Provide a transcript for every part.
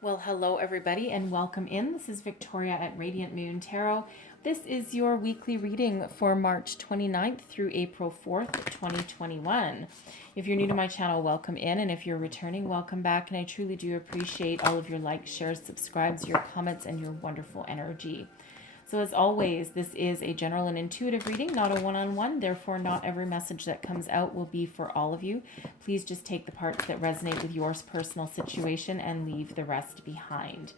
Well, hello everybody and welcome in. This is Victoria at Radiant Moon Tarot. This is your weekly reading for March 29th through April 4th, 2021. If you're new to my channel, welcome in, and if you're returning, welcome back, and I truly do appreciate all of your likes, shares, subscribes, your comments, and your wonderful energy. So as always, this is a general and intuitive reading, not a one-on-one. Therefore, not every message that comes out will be for all of you. Please just take the parts that resonate with your personal situation and leave the rest behind.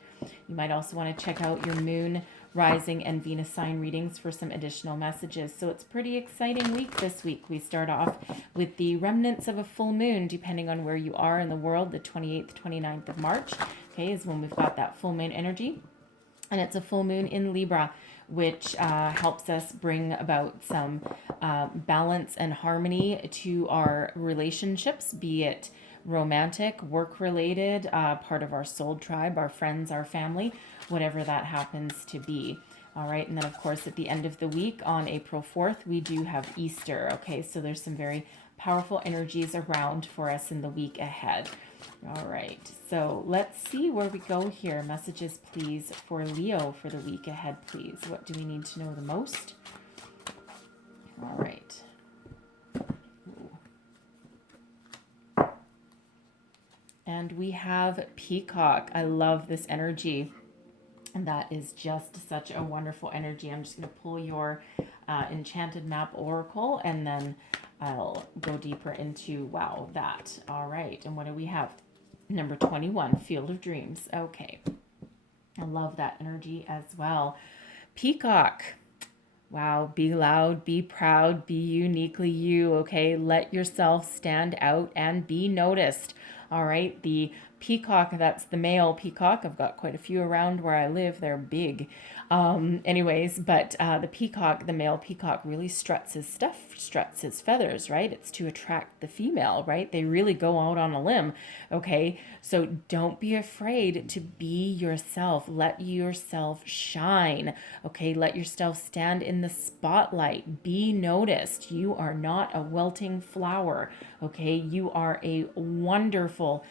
You might also want to check out your moon, rising, and Venus sign readings for some additional messages. So it's a pretty exciting week this week. We start off with the remnants of a full moon, depending on where you are in the world. The 28th, 29th of March, okay, is when we've got that full moon energy. And it's a full moon in Libra, which helps us bring about some balance and harmony to our relationships, be it romantic, work-related, part of our soul tribe, our friends, our family, whatever that happens to be. All right, and then of course at the end of the week on April 4th, we do have Easter. Okay, so there's some very powerful energies around for us in the week ahead. All right, so let's see where we go here. Messages, please, for Leo for the week ahead, please. What do we need to know the most? All right. Ooh. And we have Peacock. I love this energy. And that is just such a wonderful energy. I'm just going to pull your Enchanted Map Oracle, and then I'll go deeper into, wow, that. All right, and what do we have? Number 21, Field of Dreams. Okay, I love that energy as well. Peacock. Wow, be loud, be proud, be uniquely you, okay? Let yourself stand out and be noticed. All right, the peacock, that's the male peacock. I've got quite a few around where I live. They're big. Anyways, but the peacock, the male peacock, really struts his stuff, struts his feathers, right? It's to attract the female, right? They really go out on a limb, okay? So don't be afraid to be yourself. Let yourself shine, okay? Let yourself stand in the spotlight. Be noticed. You are not a wilting flower, okay? You are a wonderful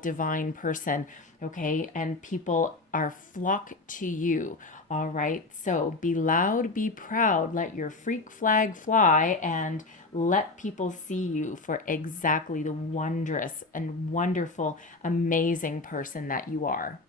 divine person, okay? And people are flock to you, all right? So be loud, be proud, let your freak flag fly, and let people see you for exactly the wondrous and wonderful, amazing person that you are.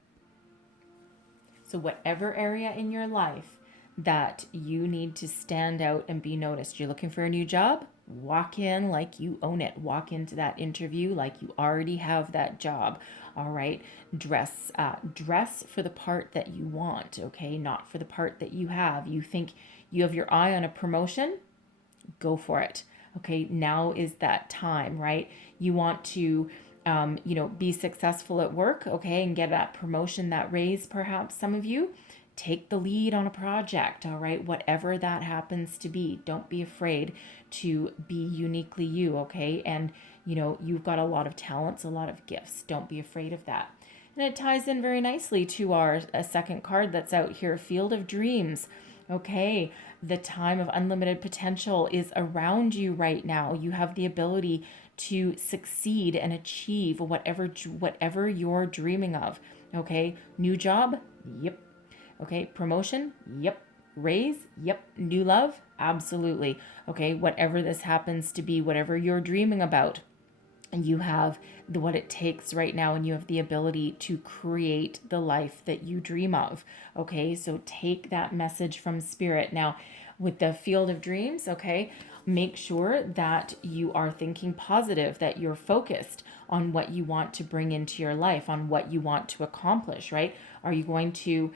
So whatever area in your life that you need to stand out and be noticed, you're looking for a new job, walk in like you own it. Walk into that interview like you already have that job. All right, dress for the part that you want, okay, not for the part that you have. You think you have your eye on a promotion, go for it. Okay, now is that time, right? You want to be successful at work, okay, and get that promotion, that raise, perhaps some of you. Take the lead on a project, all right? Whatever that happens to be. Don't be afraid to be uniquely you, okay? And, you've got a lot of talents, a lot of gifts. Don't be afraid of that. And it ties in very nicely to our second card that's out here, Field of Dreams. Okay, the time of unlimited potential is around you right now. You have the ability to succeed and achieve whatever you're dreaming of. Okay, new job? Yep. Okay, promotion? Yep. Raise? Yep. New love? Absolutely. Okay, whatever this happens to be, whatever you're dreaming about, and you have what it takes right now, and you have the ability to create the life that you dream of. Okay, so take that message from spirit. Now, with the Field of Dreams, okay, make sure that you are thinking positive, that you're focused on what you want to bring into your life, on what you want to accomplish, right? Are you going to,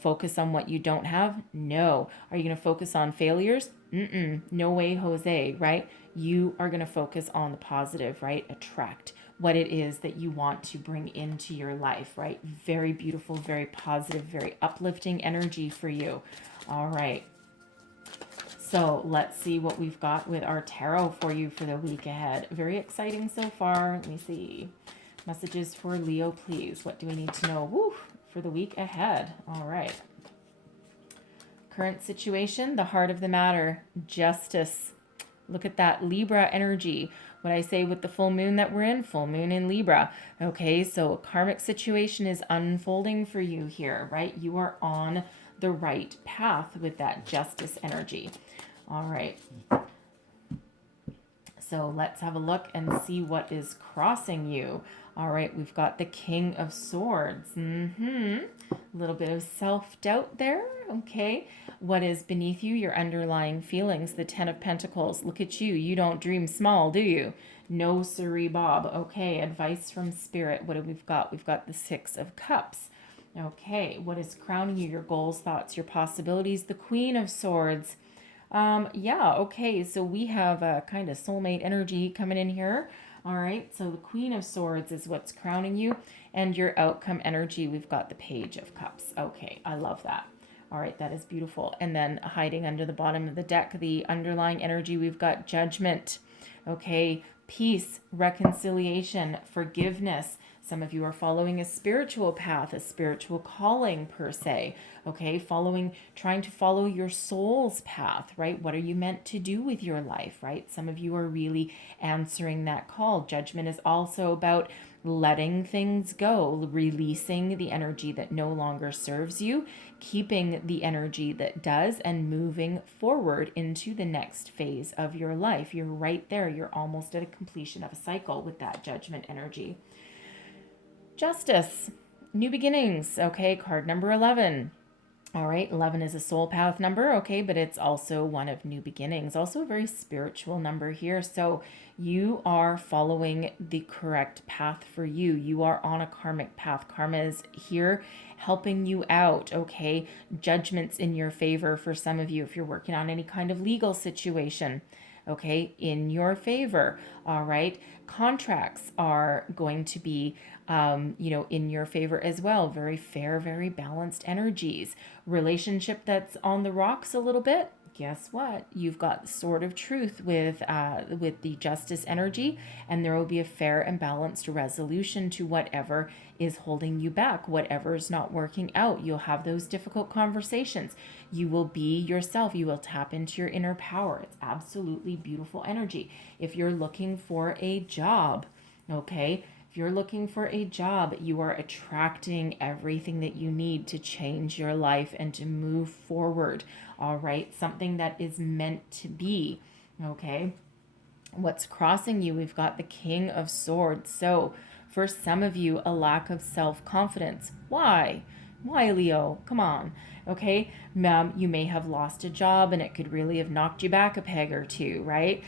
focus on what you don't have? No. Are you going to focus on failures? No way, Jose, right? You are going to focus on the positive, right? Attract what it is that you want to bring into your life, right? Very beautiful, very positive, very uplifting energy for you. All right. So let's see what we've got with our tarot for you for the week ahead. Very exciting so far. Let me see. Messages for Leo, please. What do we need to know for the week ahead? All right. Current situation, the heart of the matter, justice. Look at that Libra energy. what I say with the full moon that we're in, full moon in Libra. Okay, so a karmic situation is unfolding for you here, right? You are on the right path with that justice energy. All right. So let's have a look and see what is crossing you. All right, we've got the King of Swords. A little bit of self-doubt there. Okay. What is beneath you? Your underlying feelings. The Ten of Pentacles. Look at you. You don't dream small, do you? No siree, Bob. Okay, advice from Spirit. What have we got? We've got the Six of Cups. Okay, what is crowning you? Your goals, thoughts, your possibilities. The Queen of Swords. Yeah, okay, so we have a kind of soulmate energy coming in here. All right, so the Queen of Swords is what's crowning you, and your outcome energy, we've got the Page of Cups. Okay, I love that. All right, that is beautiful. And then hiding under the bottom of the deck, the underlying energy, we've got Judgment. Okay, peace, reconciliation, forgiveness. Some of you are following a spiritual path, a spiritual calling per se, okay? Trying to follow your soul's path, right? What are you meant to do with your life, right? Some of you are really answering that call. Judgment is also about letting things go, releasing the energy that no longer serves you, keeping the energy that does, and moving forward into the next phase of your life. You're right there. You're almost at a completion of a cycle with that Judgment energy. Justice, new beginnings. Okay, card number 11. All right, 11 is a soul path number, okay, but it's also one of new beginnings, also a very spiritual number here. So you are following the correct path for you. You are on a karmic path. Karma is here helping you out, okay? Judgments in your favor for some of you if you're working on any kind of legal situation, okay, in your favor. All right, contracts are going to be in your favor as well. Very fair, very balanced energies. Relationship that's on the rocks a little bit. Guess what? You've got the Sword of Truth with the Justice energy, and there will be a fair and balanced resolution to whatever is holding you back, whatever is not working out. You'll have those difficult conversations. You will be yourself. You will tap into your inner power. It's absolutely beautiful energy. If you're looking for a job, okay, if you're looking for a job, you are attracting everything that you need to change your life and to move forward. All right, something that is meant to be. Okay, what's crossing you? We've got the King of Swords. So for some of you, a lack of self-confidence. Why, Leo? Come on. Okay, you may have lost a job and it could really have knocked you back a peg or two, right?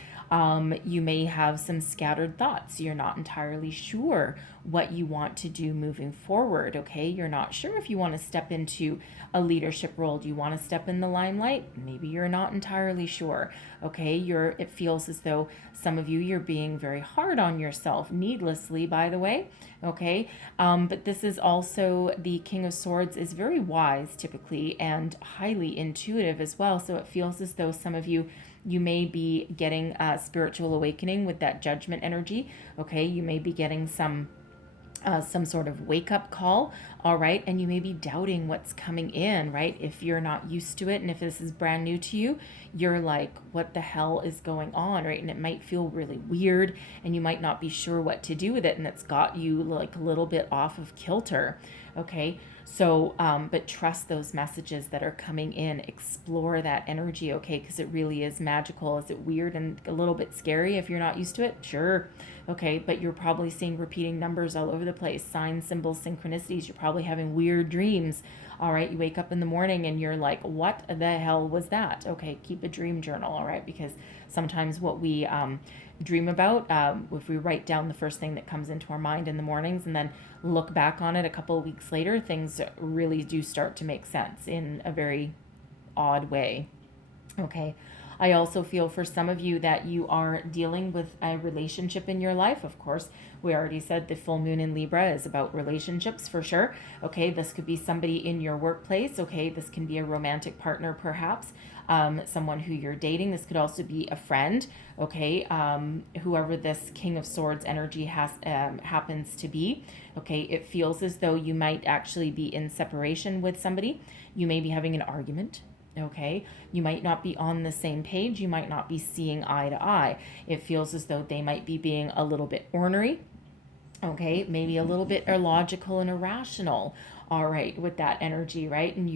You may have some scattered thoughts. You're not entirely sure what you want to do moving forward, okay? You're not sure if you want to step into a leadership role. Do you want to step in the limelight? Maybe you're not entirely sure, okay? It feels as though some of you're being very hard on yourself, needlessly, by the way, okay? But this is also, the King of Swords is very wise typically and highly intuitive as well. So it feels as though some of you may be getting a spiritual awakening with that Judgment energy. Okay, you may be getting some sort of wake-up call, all right, and you may be doubting what's coming in, right? If you're not used to it and if this is brand new to you, you're like, what the hell is going on, right? And it might feel really weird and you might not be sure what to do with it, and it's got you like a little bit off of kilter, okay? So, but trust those messages that are coming in. Explore that energy, okay? Because it really is magical. Is it weird and a little bit scary if you're not used to it? Sure. Okay, but you're probably seeing repeating numbers all over the place. Signs, symbols, synchronicities. You're probably having weird dreams. All right, you wake up in the morning and you're like, what the hell was that? Okay, keep a dream journal, all right? Because sometimes what we dream about, if we write down the first thing that comes into our mind in the mornings and then look back on it a couple of weeks later, things really do start to make sense in a very odd way. Okay. I also feel for some of you that you are dealing with a relationship in your life. Of course, we already said the full moon in Libra is about relationships for sure. Okay, this could be somebody in your workplace. Okay, this can be a romantic partner perhaps, someone who you're dating. This could also be a friend. Okay, whoever this King of Swords energy happens to be. Okay, it feels as though you might actually be in separation with somebody. You may be having an argument. Okay, you might not be on the same page, you might not be seeing eye to eye. It feels as though they might be being a little bit ornery, okay, maybe a little bit illogical and irrational, all right, with that energy, right? And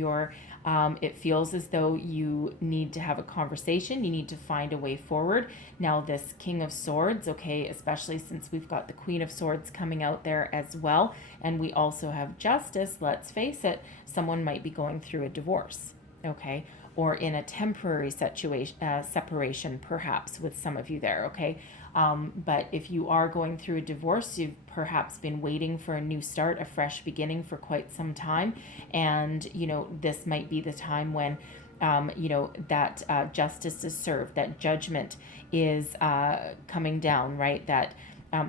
it feels as though you need to have a conversation, you need to find a way forward. Now this King of Swords, okay, especially since we've got the Queen of Swords coming out there as well, and we also have Justice, let's face it, someone might be going through a divorce, okay, or in a temporary situation, separation perhaps with some of you there, okay. But if you are going through a divorce, you've perhaps been waiting for a new start, a fresh beginning for quite some time. And, this might be the time when, that justice is served, that judgment is coming down, right? That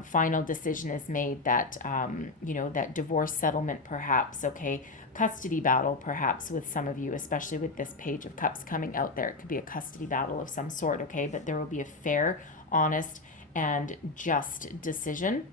final decision is made, that, that divorce settlement perhaps, okay? Custody battle perhaps with some of you, especially with this Page of Cups coming out there. It could be a custody battle of some sort, okay? But there will be a fair, honest, and just decision,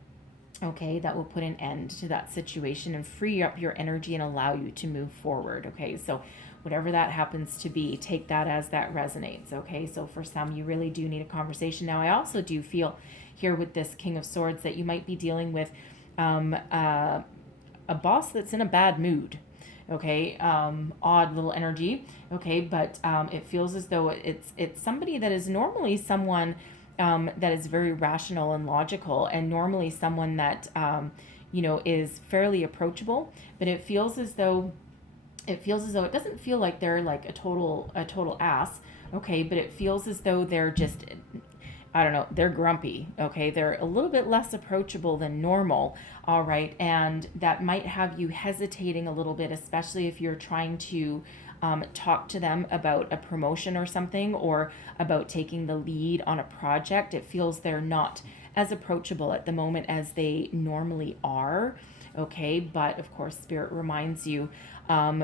okay, that will put an end to that situation and free up your energy and allow you to move forward, okay? So whatever that happens to be, take that as that resonates, okay? So for some, you really do need a conversation. Now, I also do feel here with this King of Swords that you might be dealing with a boss that's in a bad mood, okay. Odd little energy, okay, but it feels as though it's somebody that is normally someone that is very rational and logical, and normally someone that is fairly approachable. But it feels as though it doesn't feel like they're like a total ass, okay, but it feels as though they're just, I don't know, they're grumpy, okay? They're a little bit less approachable than normal, all right? And that might have you hesitating a little bit, especially if you're trying to talk to them about a promotion or something, or about taking the lead on a project. It feels they're not as approachable at the moment as they normally are, okay? But of course, Spirit reminds you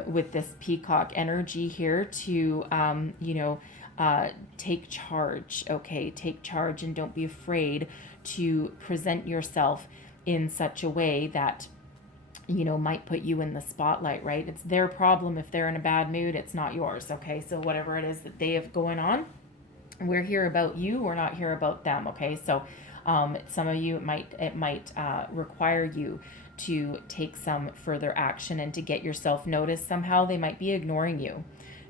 with this peacock energy here to, take charge, okay? Take charge and don't be afraid to present yourself in such a way that, might put you in the spotlight, right? It's their problem if they're in a bad mood, it's not yours, okay? So whatever it is that they have going on, we're here about you, we're not here about them, okay? So some of you, it might require you to take some further action and to get yourself noticed somehow. They might be ignoring you,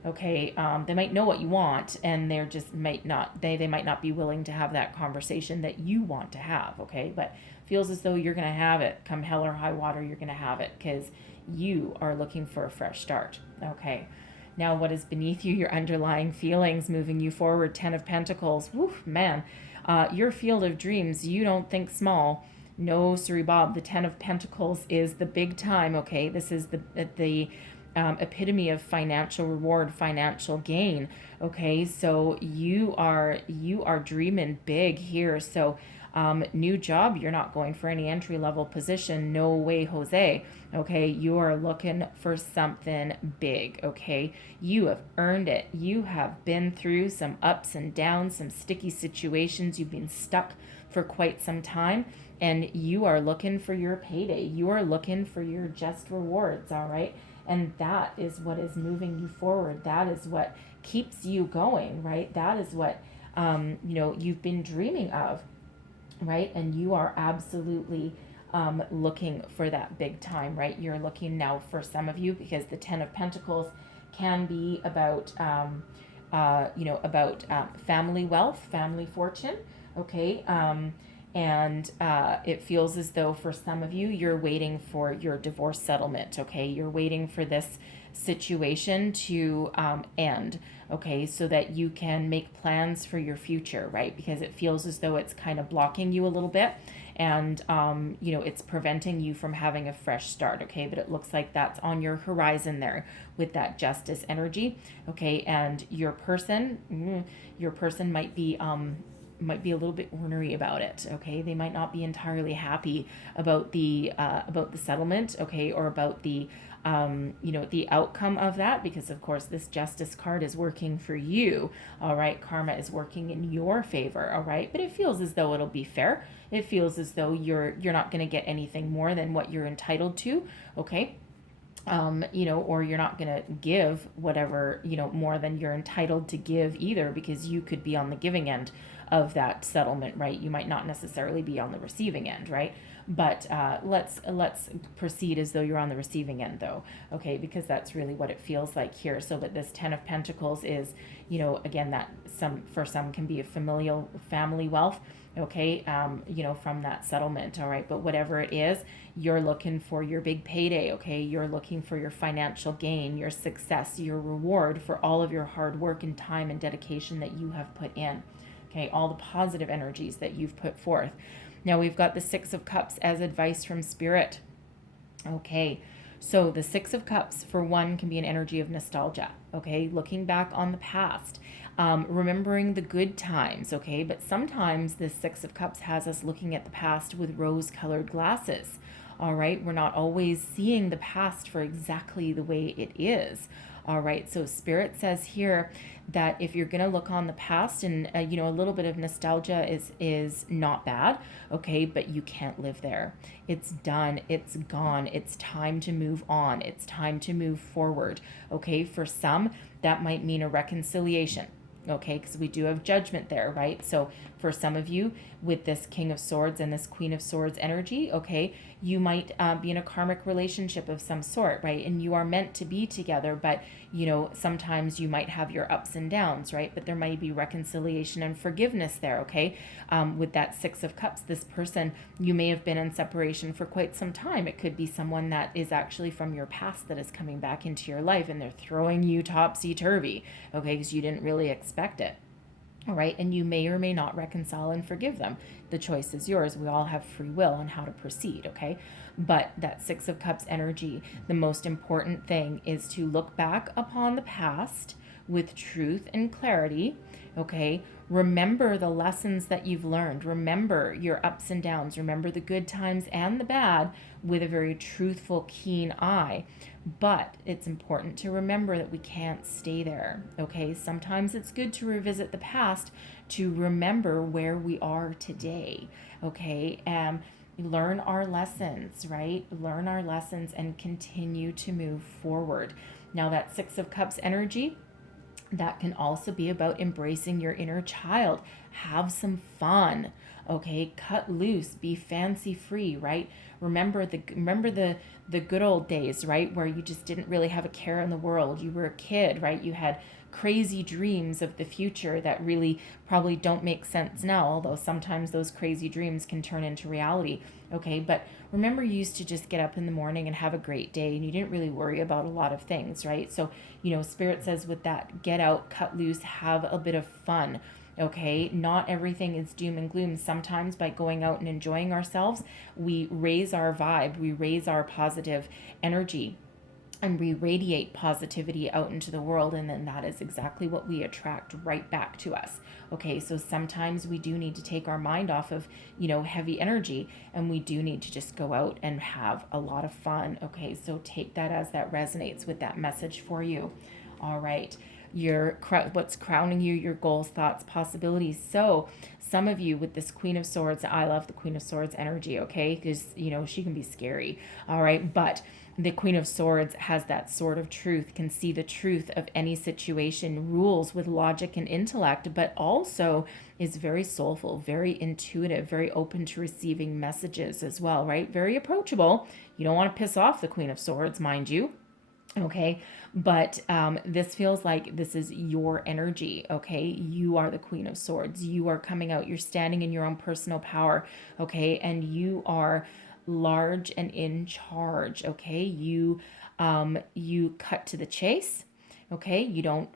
okay? They might know what you want, and they're just might not be willing to have that conversation that you want to have, okay? But feels as though you're going to have it come hell or high water. You're going to have it because you are looking for a fresh start, okay? Now, what is beneath you? Your underlying feelings moving you forward. 10 of Pentacles. Woo, man. Your field of dreams, you don't think small. No, siree, Bob. The 10 of Pentacles is the big time, okay? This is the epitome of financial reward, financial gain, okay? So you are dreaming big here. So new job, you're not going for any entry level position. No way, Jose. Okay, you are looking for something big. Okay, you have earned it. You have been through some ups and downs, some sticky situations. You've been stuck for quite some time, and you are looking for your payday. You are looking for your just rewards. All right, and that is what is moving you forward. That is what keeps you going. Right. That is what you've been dreaming of. Right? And you are absolutely looking for that big time, right? You're looking now for some of you, because the 10 of Pentacles can be about, family wealth, family fortune, okay? And it feels as though for some of you, you're waiting for your divorce settlement, okay? You're waiting for this situation to end, okay, so that you can make plans for your future, right? Because it feels as though it's kind of blocking you a little bit, and it's preventing you from having a fresh start, okay? But it looks like that's on your horizon there with that Justice energy, okay? And your person might be a little bit ornery about it, okay? They might not be entirely happy about the settlement, okay, or about the the outcome of that, because of course this Justice card is working for you, all right? Karma is working in your favor, all right? But it feels as though it'll be fair. It feels as though you're not going to get anything more than what you're entitled to, okay? or you're not going to give whatever, more than you're entitled to give either, because you could be on the giving end of that settlement, right? You might not necessarily be on the receiving end, right? But let's proceed as though you're on the receiving end, though, okay? Because that's really what it feels like here. So that this Ten of Pentacles is, again, that for some can be a familial family wealth, okay, from that settlement, all right? But whatever it is, you're looking for your big payday, okay? You're looking for your financial gain, your success, your reward for all of your hard work and time and dedication that you have put in, okay? All the positive energies that you've put forth. Now we've got the Six of Cups as advice from Spirit, okay? So the Six of Cups, for one, can be an energy of nostalgia, okay? Looking back on the past, remembering the good times, okay? But sometimes this Six of Cups has us looking at the past with rose-colored glasses, all right? We're not always seeing the past for exactly the way it is, all right? So Spirit says here that if you're going to look on the past, and a little bit of nostalgia is not bad, okay, but you can't live there. It's done, it's gone, it's time to move on, it's time to move forward, okay? For some, that might mean a reconciliation, okay, because we do have Judgment there, right? So for some of you, with this King of Swords and this Queen of Swords energy, okay, you might be in a karmic relationship of some sort, right? And you are meant to be together, but sometimes you might have your ups and downs, right? But there might be reconciliation and forgiveness there, okay? With that Six of Cups, this person, you may have been in separation for quite some time. It could be someone that is actually from your past that is coming back into your life, and they're throwing you topsy-turvy, okay, because you didn't really expect it. All right, and you may or may not reconcile and forgive them. The choice is yours. We all have free will on how to proceed, okay? But that Six of Cups energy, the most important thing is to look back upon the past with truth and clarity, okay? Remember the lessons that you've learned. Remember your ups and downs. Remember the good times and the bad with a very truthful, keen eye. But it's important to remember that we can't stay there, okay? Sometimes it's good to revisit the past to remember where we are today, okay? Learn our lessons, right? Learn our lessons and continue to move forward. Now that Six of Cups energy, that can also be about embracing your inner child. Have some fun, okay? Cut loose, be fancy free, right? Remember the good old days, right? Where you just didn't really have a care in the world. You were a kid, right? You had crazy dreams of the future that really probably don't make sense now, although sometimes those crazy dreams can turn into reality, okay? But remember, you used to just get up in the morning and have a great day, and you didn't really worry about a lot of things, right? So, Spirit says with that, get out, cut loose, have a bit of fun, okay? Not everything is doom and gloom. Sometimes by going out and enjoying ourselves, we raise our vibe, we raise our positive energy, and we radiate positivity out into the world, and then that is exactly what we attract right back to us, okay? So sometimes we do need to take our mind off of heavy energy, and we do need to just go out and have a lot of fun, okay? So take that as that resonates with that message for you. All right, what's crowning you, your goals, thoughts, possibilities. So some of you with this Queen of Swords, I love the Queen of Swords energy, okay? Because she can be scary, all right? But the Queen of Swords has that sword of truth, can see the truth of any situation, rules with logic and intellect, but also is very soulful, very intuitive, very open to receiving messages as well, right? Very approachable. You don't want to piss off the Queen of Swords, mind you. Okay, but this feels like this is your energy, okay? You are the Queen of Swords. You are coming out. You're standing in your own personal power, okay? And you are large and in charge, okay? You cut to the chase, okay? You don't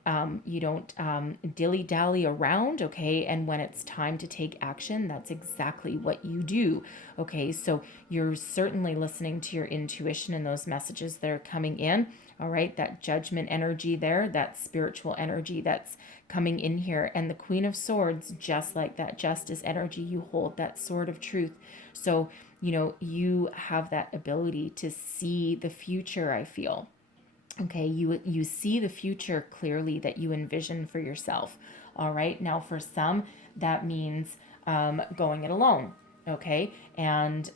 dilly dally around, okay? And when it's time to take action, that's exactly what you do, okay? So you're certainly listening to your intuition and those messages that are coming in, all right? That Judgment energy there, that spiritual energy that's coming in here. And the Queen of Swords, just like that Justice energy, you hold that sword of truth. So you have that ability to see the future, I feel. Okay, you see the future clearly that you envision for yourself. All right, now for some, that means going it alone. Okay, and,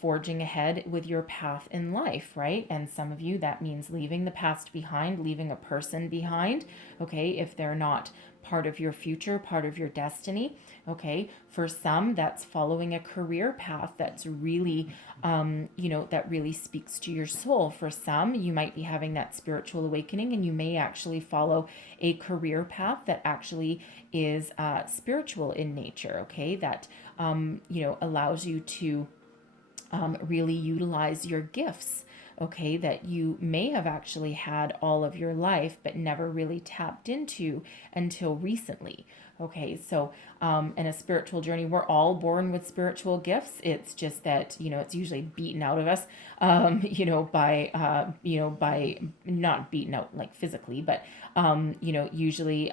forging ahead with your path in life, right? And some of you, that means leaving the past behind, leaving a person behind, okay, if they're not part of your future, part of your destiny. Okay, for some, that's following a career path that's really, that really speaks to your soul. For some, you might be having that spiritual awakening, and you may actually follow a career path that actually is spiritual in nature. Okay, that allows you to really utilize your gifts, okay, that you may have actually had all of your life but never really tapped into until recently. Okay, so in a spiritual journey, we're all born with spiritual gifts. It's just that, it's usually beaten out of us, by not beaten out like physically, but, usually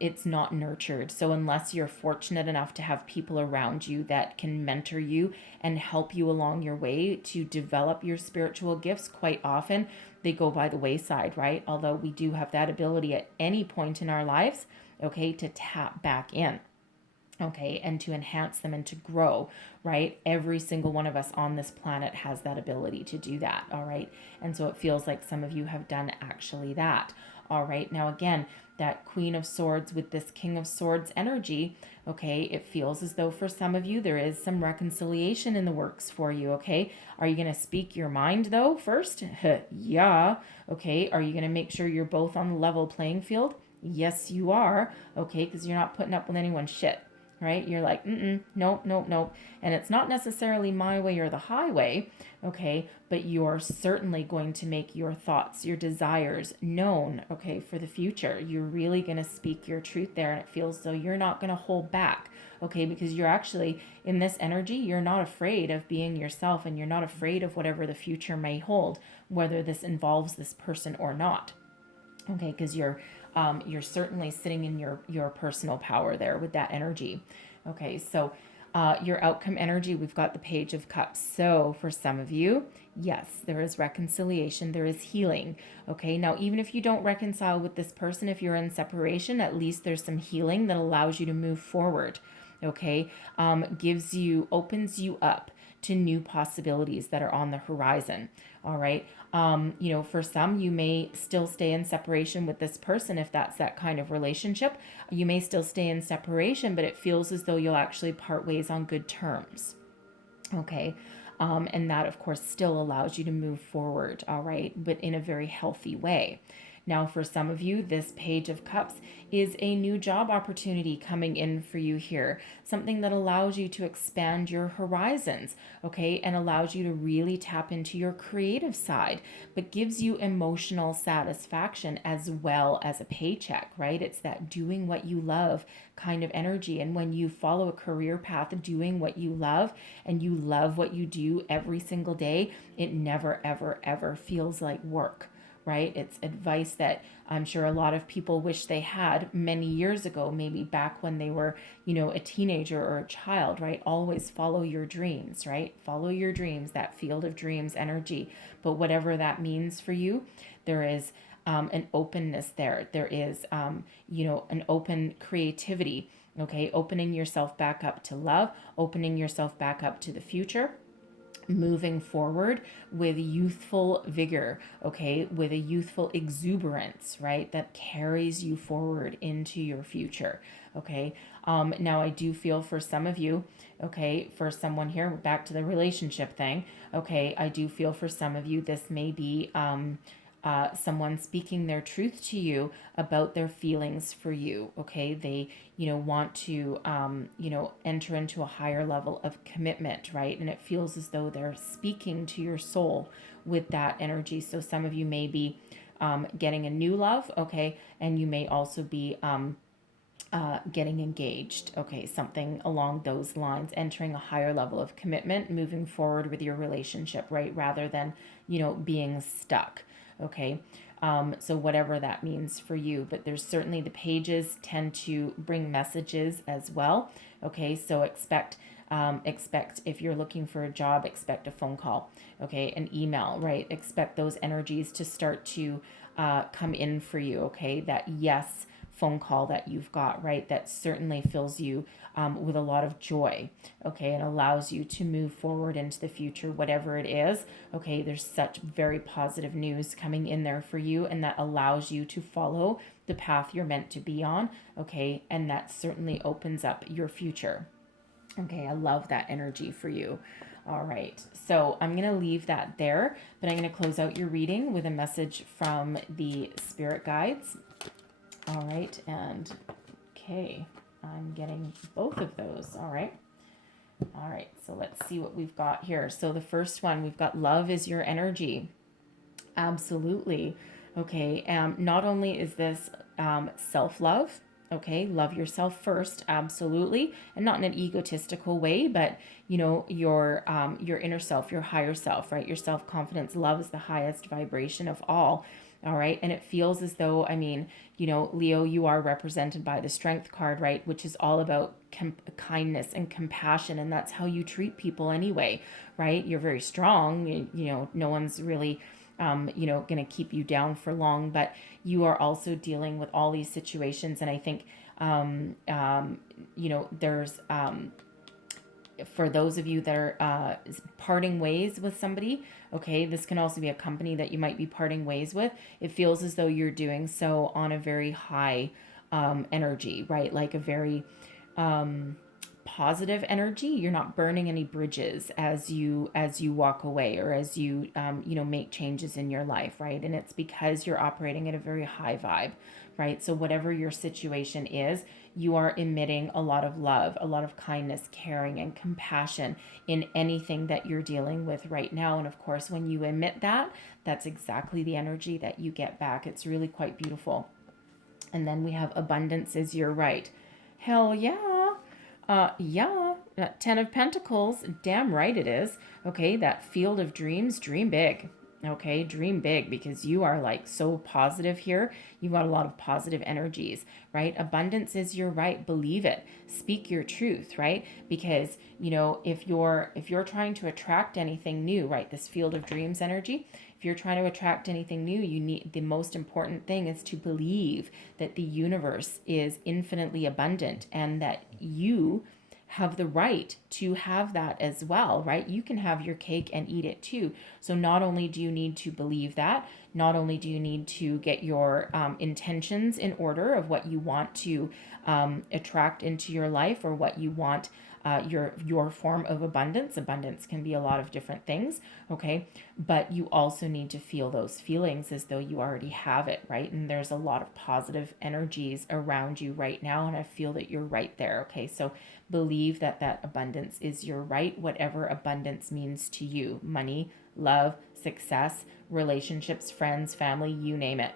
it's not nurtured. So unless you're fortunate enough to have people around you that can mentor you and help you along your way to develop your spiritual gifts, quite often they go by the wayside, right? Although we do have that ability at any point in our lives, okay, to tap back in, okay, and to enhance them and to grow, right? Every single one of us on this planet has that ability to do that, all right? And so it feels like some of you have done actually that, all right? Now, again, that Queen of Swords with this King of Swords energy, okay, it feels as though for some of you there is some reconciliation in the works for you, okay? Are you going to speak your mind though first? Yeah. Okay. Are you going to make sure you're both on the level playing field? Yes, you are. Okay, because you're not putting up with anyone's shit, right? You're like, nope, nope, nope. And it's not necessarily my way or the highway, okay? But you're certainly going to make your thoughts, your desires known, okay, for the future. You're really going to speak your truth there, and it feels as though you're not going to hold back, okay? Because you're actually, in this energy, you're not afraid of being yourself, and you're not afraid of whatever the future may hold, whether this involves this person or not, okay? Because you're certainly sitting in your personal power there with that energy. Okay, so your outcome energy, we've got the Page of Cups. So for some of you, yes, there is reconciliation, there is healing. Okay, now even if you don't reconcile with this person, if you're in separation, at least there's some healing that allows you to move forward. Okay, opens you up to new possibilities that are on the horizon. All right. For some, you may still stay in separation with this person if that's that kind of relationship. You may still stay in separation, but it feels as though you'll actually part ways on good terms. Okay. And that, of course, still allows you to move forward. All right. But in a very healthy way. Now, for some of you, this Page of Cups is a new job opportunity coming in for you here. Something that allows you to expand your horizons, okay, and allows you to really tap into your creative side, but gives you emotional satisfaction as well as a paycheck, right? It's that doing what you love kind of energy. And when you follow a career path doing what you love and you love what you do every single day, it never, ever, ever feels like work. Right? It's advice that I'm sure a lot of people wish they had many years ago, maybe back when they were, a teenager or a child, right? Always follow your dreams, right? Follow your dreams, that field of dreams energy. But whatever that means for you, there is an openness there. There is, an open creativity, okay? Opening yourself back up to love, opening yourself back up to the future, moving forward with youthful vigor, okay, with a youthful exuberance, right, that carries you forward into your future, okay. Now I do feel for some of you, okay, for someone here, back to the relationship thing, okay, I do feel for some of you this may be someone speaking their truth to you about their feelings for you. Okay, they want to enter into a higher level of commitment, right? And it feels as though they're speaking to your soul with that energy. So some of you may be getting a new love, okay, and you may also be getting engaged, okay, something along those lines, entering a higher level of commitment, moving forward with your relationship, right, rather than being stuck. Okay, so whatever that means for you, but there's certainly the pages tend to bring messages as well. Okay, so expect if you're looking for a job, expect a phone call, okay, an email, right? Expect those energies to start to come in for you, okay? That yes phone call that you've got, right? That certainly fills you with a lot of joy, okay, and allows you to move forward into the future, whatever it is, okay? There's such very positive news coming in there for you, and that allows you to follow the path you're meant to be on, okay? And that certainly opens up your future. Okay, I love that energy for you. All right, so I'm going to leave that there, but I'm going to close out your reading with a message from the spirit guides. All right, and okay, I'm getting both of those. All right. All right, so let's see what we've got here. So the first one, we've got love is your energy. Absolutely. Okay, not only is this self-love, okay, love yourself first, absolutely, and not in an egotistical way, but you know, your inner self, your higher self, right? Your self-confidence. Love is the highest vibration of all. All right. And it feels as though, I mean, you know, Leo, you are represented by the strength card, right? Which is all about kindness and compassion. And that's how you treat people anyway, right? You're very strong. You know, no one's really, you know, going to keep you down for long, but you are also dealing with all these situations. And I think, you know, there's, for those of you that are parting ways with somebody, okay, this can also be a company that you might be parting ways with. It feels as though you're doing so on a very high energy, right? Like a very positive energy. You're not burning any bridges as you walk away, or as you you know, make changes in your life, right? And it's because you're operating at a very high vibe, right? So whatever your situation is, you are emitting a lot of love, a lot of kindness, caring, and compassion in anything that you're dealing with right now. And of course, when you emit that, that's exactly the energy that you get back. It's really quite beautiful. And then we have abundance is your right. Hell yeah. Yeah. 10 of Pentacles. Damn right it is. Okay, that field of dreams, dream big. Okay, dream big, because you are like so positive here. You've got a lot of positive energies, right? Abundance is your right. Believe it. Speak your truth, right? Because, you know, if you're trying to attract anything new, right? This field of dreams energy, if you're trying to attract anything new, you need, the most important thing is to believe that the universe is infinitely abundant, and that you have the right to have that as well, right? You can have your cake and eat it too. So not only do you need to believe that, not only do you need to get your intentions in order of what you want to attract into your life, or what you want your form of abundance. Abundance can be a lot of different things, okay? But you also need to feel those feelings as though you already have it, right? And there's a lot of positive energies around you right now, and I feel that you're right there, okay? So believe that that abundance is your right, whatever abundance means to you. Money, love, success, relationships, friends, family, you name it.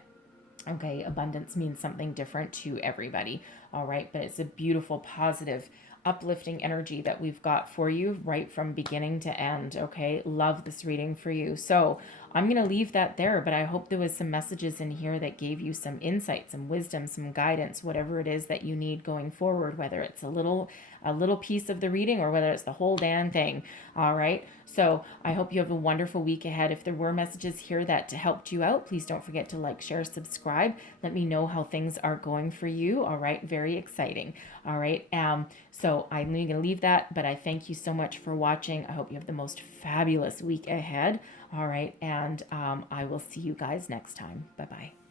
Okay, abundance means something different to everybody. All right, but it's a beautiful, positive, uplifting energy that we've got for you right from beginning to end. Okay, love this reading for you. So I'm going to leave that there, but I hope there was some messages in here that gave you some insight, some wisdom, some guidance, whatever it is that you need going forward, whether it's a little piece of the reading or whether it's the whole damn thing. All right. So I hope you have a wonderful week ahead. If there were messages here that helped you out, please don't forget to like, share, subscribe. Let me know how things are going for you. All right. Very exciting. All right. So I'm going to leave that, but I thank you so much for watching. I hope you have the most fabulous week ahead. All right. And I will see you guys next time. Bye-bye.